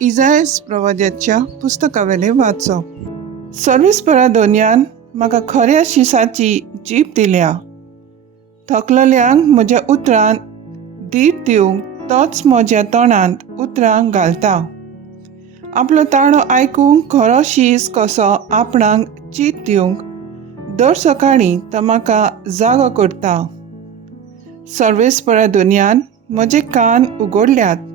इजायास प्रवाद्याच्या पुस्तकावेले वाचप. 24 म्हाका खऱ्या शिसाची जीप दिल्या. थकलेल्यांक म्हज्या उतरांत दीप दिवंक तोच म्हज्या तोंडांत उतरां घालता. आपलो ताळो आयकूंक खरो शीस कसो आपणाक चीत दिवंक दर सकाळीं तो म्हाका जागो करता. सर्वेस्परान म्हजे कान उगडल्यात.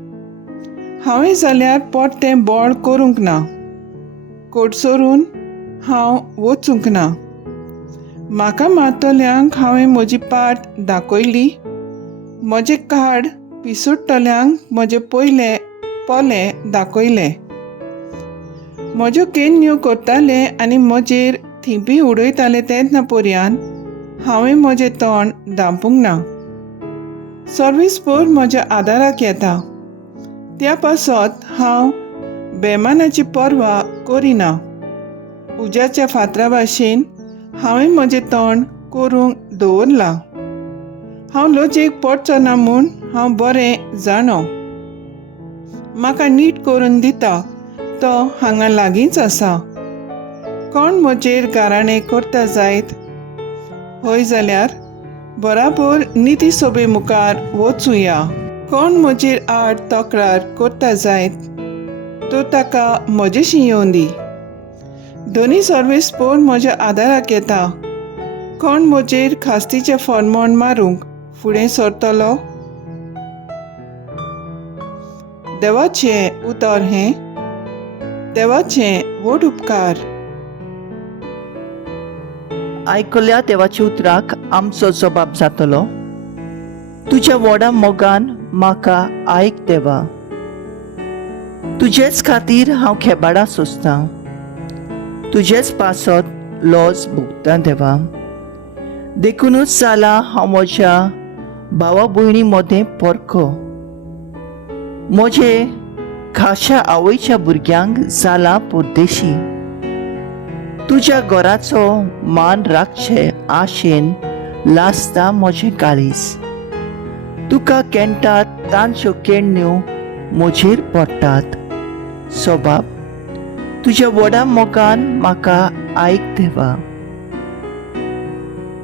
हांवें जाल्यार परतें बोळ करूंक ना. कोडसरून हांव वचूंक ना. म्हाका मारतल्यांक हांवें म्हजी पाट दाखयली. म्हजे काड पिसुट्टल्यांक म्हजे पयले पोले दाखयले. म्हज्यो केन्यो करताले आनी म्हजेर थिंपी उडयताले तेन्ना पर्यान हांवें म्हजें तोंड धांपूंक ना. सर्वेस्पर म्हज्या आदाराक येता. त्या पासत हांव बेमानाची पर्वा करिना. उज्याच्या फातरा भाशेन हांवें म्हजें तोंड करूंक दवरलां. हांव लजेक पडचो ना म्हूण हांव बरें जाणो. म्हाका नीट करून दिता तो हांगा लागींच आसा. कोण म्हजेर गाराणें करता जायत हय जाल्यार बराबर निती सोबे मुखार वचुया. कोण म्हजेर आड तक्रार करता जायत तो ताका म्हजेशी येवन दी. दोनी सर्वेस्पर म्हज्या आदाराक येता. कोण म्हजेर खास्तीचें फर्मोण मारूंक फुडें सरतलो? देवाचें उतर हें. देवाचें व्हड उपकार. आयकल्या देवाच्या उतराक आमचो जबाब जातलो. तुज्या व्हडा मोगान म्हाका आयक देवा. तुजेच खातीर हांव खेबाडा सोंसतां. तुजेच पासत लॉज भोगतां देवा. देखूनच जाला हांव म्हज्या भावा भयणी मदें परको. म्हजे खाशा आवयच्या भुरग्यांक जाला परदेशी. तुज्या घराचो मान राखचे आशेन लासता म्हजें काळीज. तुका केंटात तांच्यो केण्ण्यो म्हजेर पडटात. सोबाब, तुज्या व्हडा मोगान म्हाका आयक देवा.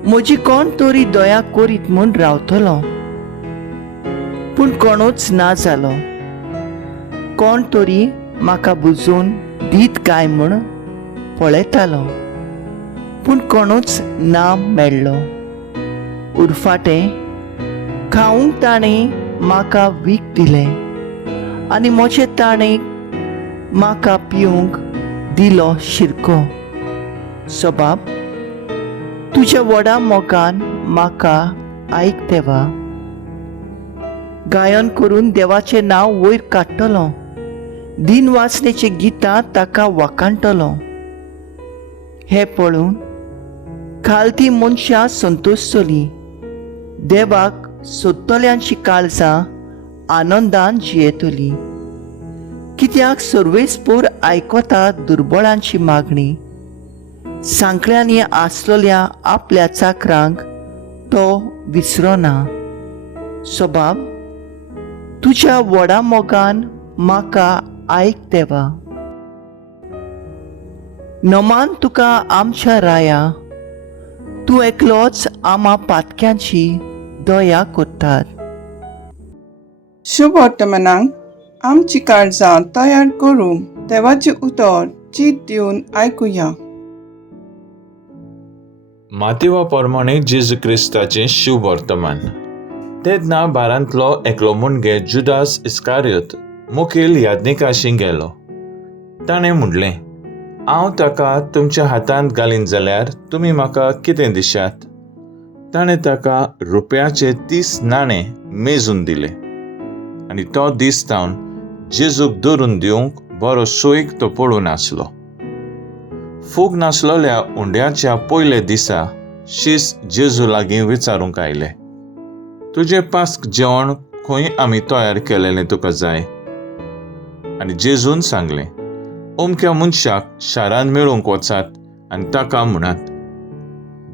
म्हजी कोण तरी दया करीत म्हूण रावतलो. पूण कोणूच ना जालो. कोण तरी म्हाका बुजोवन दीत काय म्हूण पळयतालो. पूण कोणूच ना मेळ्ळो. उरफाटें खावंक ताणें म्हाका वीख दिलें आनी म्हजे ताणें म्हाका पिवंक दिलो शिरको. सोबाब, तुज्या व्हडा मोगान म्हाका आयक देवा. गायन करून देवाचें नांव वयर काडटलो. दिन वाचनेचें गितां ताका वाखाणटलो. हें पळोवन खालती मनशां संतोशतलीं. देवाक सोदतल्यांची काळजां आनंदान जियेतलीं. कित्याक सर्वेस्पर आयकता दुर्बळांची मागणी. सांकल्यांनी आसलेल्या आपल्या चाकरांक तो विसरना. सोबाब, तुज्या व्हडा मोगान म्हाका आयक देवा. नमान तुका आमच्या राया. तूं एकलोच आमा पातक्यांची दया करतात. शुभ वर्तमानांक आमची काळजां तयार करूंक देवाचें उतर चीत दिवन आयकुया. मातेवा प्रमाणे जेजू क्रिस्ताचें शुभ वर्तमान. तेन्ना बारांतलो एकलो मुणगे जुदास इस्कारियोत मुखेल यादनिकाशी गेलो. ताणें म्हणलें, हांव ताका तुमच्या हातांत घालीन जाल्यार तुमी म्हाका कितें दिशात? ताणें ताका रुपयाचे 30 नाणे मेजून दिले. आनी तो दीस तावन जेजूक धरून दिवंक बरो सोयीक तो पळून आसलो. फूग नासलोल्या उंड्याच्या पयले दिसा शीस जेजू लागीं विचारूंक आयलें, तुजें पास्क जेवण खंय आमी तयार केलेलें तुका जाय? आनी जेजून सांगलें, अमक्या मनशाक शारान मेळूंक वचात आनी ताका म्हणात,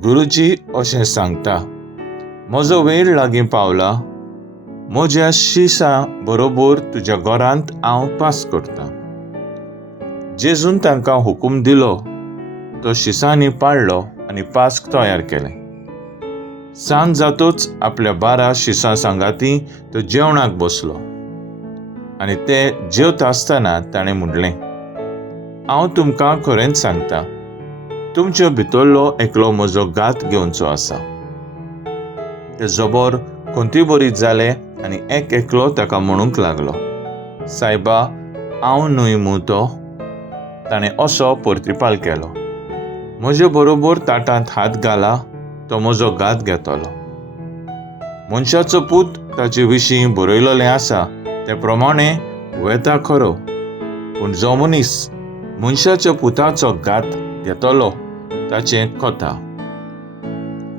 गुरुजी अशें सांगता, म्हजो वेळ लागीं पावला. म्हज्या शिसा बरोबर तुज्या घरांत हांव पास करतां. जेजून तांकां हुकूम दिलो तो शिसांनी पाळ्ळो आनी पास्क तयार केलें. सांज जातूच आपल्या 12 शिसां सांगाती तो जेवणाक बसलो आनी ते जेवता आसतना ताणें म्हणलें, हांव तुमकां खरेंच सांगतां, तुमचे भितरलो एकलो म्हजो गात घेवचो आसा. ते जबर खोंतीबोरीत जाले आनी एकलो ताका म्हणूंक लागलो, सायबा, हांव न्हय मूं तो. ताणें असो परतिपाल केलो, म्हजे बरोबर ताटांत हात घाला, तो म्हजो गात घेतलो. मनशाचो पूत ताचे विशीं बरयलोलें आसा ते प्रमाणें वेता खरो, पूण जो मनीस मनशाच्या पुताचो गात घेतलो ताचें कोता.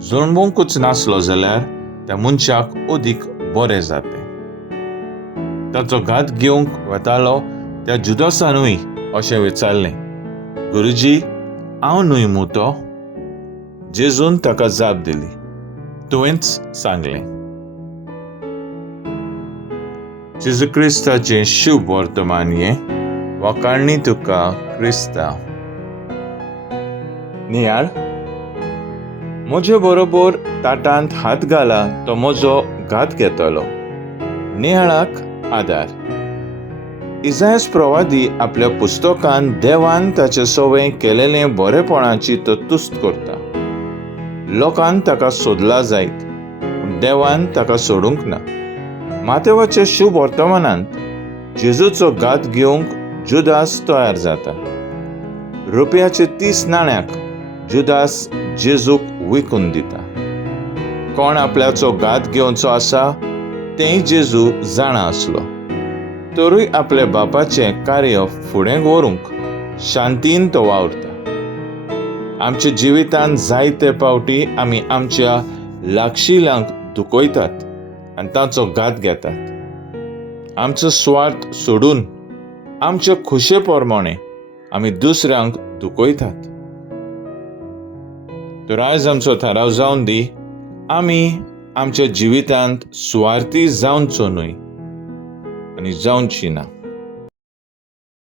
जळमूंकूच नासलो जाल्यार त्या मनशाक अदीक बरें जातें. ताचो गात घेवंक वेतालो त्या जुदासानूय अशें विचारलें, गुरुजी, हांव न्हय मूं तो? जेजून ताका जाप दिली, तुवेंच सांगलें. जेजू क्रिस्ताचें शुभ वर्तमान हें वखाणली तुका क्रिस्ता. नियाळ, म्हजे बरोबर ताटांत हात घाला, तो म्हजो गात घेतलो. नियाळाक आदार. इसायास प्रवादी आपल्या पुस्तकांत देवान ताचे सवय केलेलें बरेपणाची तो तुस्त करता. लोकांन ताका सोदला जायत, पूण देवान ताका सोडूंक ना. मातेवाच्या शुभ वर्तमानांत जेजूचो गात घेवंक जुदास तयार जाता. रुपयाचे 30 नाण्याक जुदास जेजूक विकून दिता. कोण आपल्याचो गात घेवचो आसा तेंय जेजू जाणा आसलो, तरूय आपल्या बापाचें कार्य फुडें व्हरूंक शांतीन तो वावरता. आमच्या जिवितांत जायते फावटी आमी आमच्या लागशिल्यांक दुखयतात आनी ताचो गात घेतात. आमचो स्वार्थ सोडून आमच्या खुशे प्रमाणें आमी दुसऱ्यांक दुखयतात. तर आयज आमचो थाराव जावन दी, आमी आमच्या जिवितांत स्वार्थी जावचो न्हय आनी जावची ना.